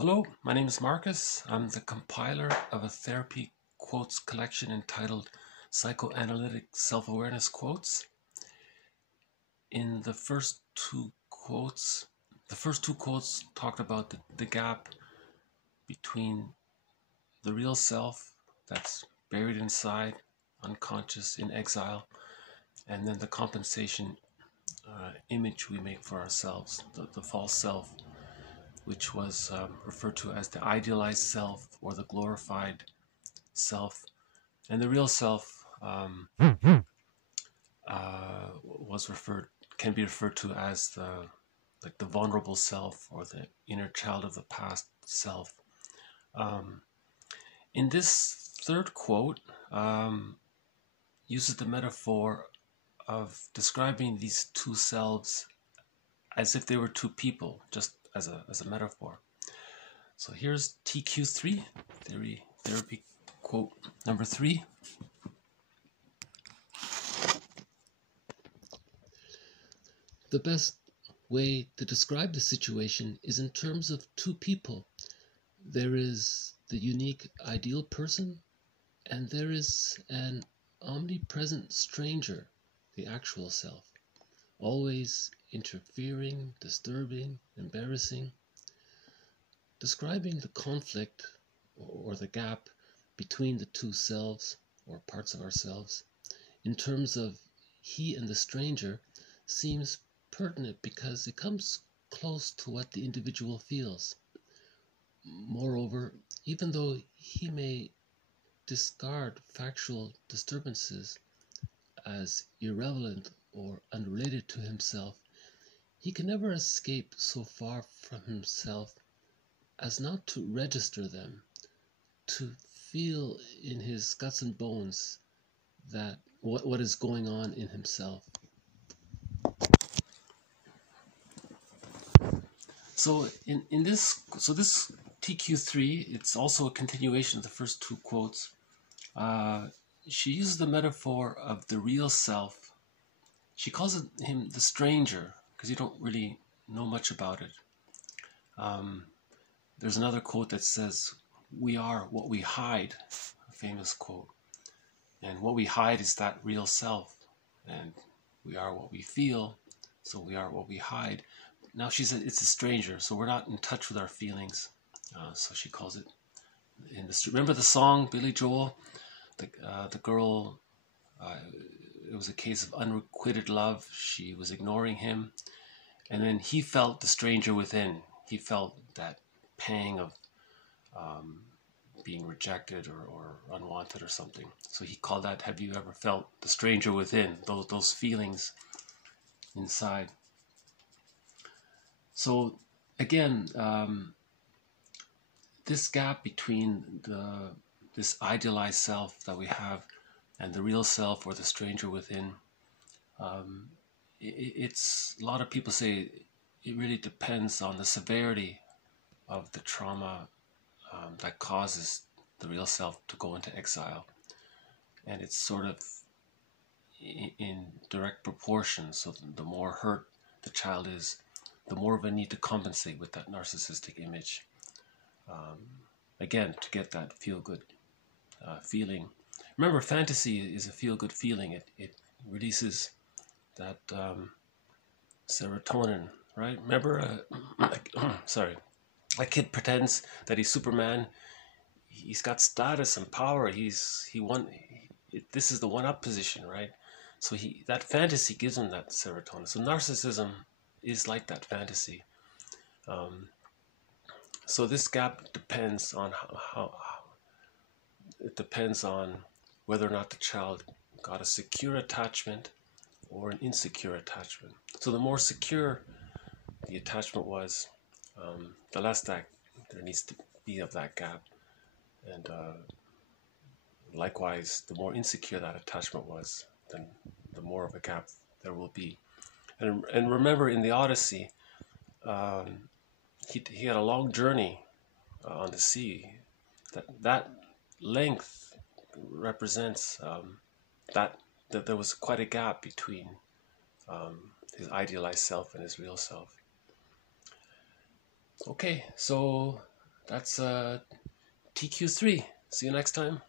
Hello, my name is Marcus. I'm the compiler of a therapy quotes collection entitled Psychoanalytic Self-Awareness Quotes. In the first two quotes, talked about the gap between the real self that's buried inside, unconscious, in exile, and then the compensation image we make for ourselves, the false self, which was referred to as the idealized self or the glorified self, and the real self can be referred to as the vulnerable self or the inner child of the past self. In this third quote, uses the metaphor of describing these two selves as if they were two people, just as a metaphor. So here's TQ3, therapy quote number 3. The best way to describe the situation is in terms of two people. There is the unique ideal person, and there is an omnipresent stranger, the actual self, always interfering, disturbing, embarrassing. Describing the conflict or the gap between the two selves or parts of ourselves in terms of he and the stranger seems pertinent because it comes close to what the individual feels. Moreover, even though he may discard factual disturbances as irrelevant or unrelated to himself, he can never escape so far from himself as not to register them, to feel in his guts and bones that what is going on in himself. So this TQ3, it's also a continuation of the first two quotes. She uses the metaphor of the real self. She calls him the stranger because you don't really know much about it. There's another quote that says, "We are what we hide," a famous quote. And what we hide is that real self. And we are what we feel, so we are what we hide. Now she said it's a stranger, so we're not in touch with our feelings. So she calls it remember the song Billy Joel, the girl. It was a case of unrequited love. She was ignoring him, and then he felt the stranger within. He felt that pang of being rejected or unwanted or something. So he called that, have you ever felt the stranger within? Those feelings inside. So again, this gap between this idealized self that we have and the real self or the stranger within, it's a lot of people say it really depends on the severity of the trauma that causes the real self to go into exile, and it's sort of in direct proportion. So the more hurt the child is, the more of a need to compensate with that narcissistic image. Again, to get that feel-good feeling. Remember, fantasy is a feel-good feeling. It releases that serotonin, right? Remember, sorry, a kid pretends that he's Superman. He's got status and power. He won. This is the one-up position, right? So that fantasy gives him that serotonin. So narcissism is like that fantasy. So this gap depends on it depends on whether or not the child got a secure attachment or an insecure attachment. So the more secure the attachment was, the less that there needs to be of that gap. And likewise, the more insecure that attachment was, then the more of a gap there will be. And remember, in the Odyssey, he had a long journey on the sea. That length represents that there was quite a gap between his idealized self and his real self. Okay, so that's TQ3. See you next time.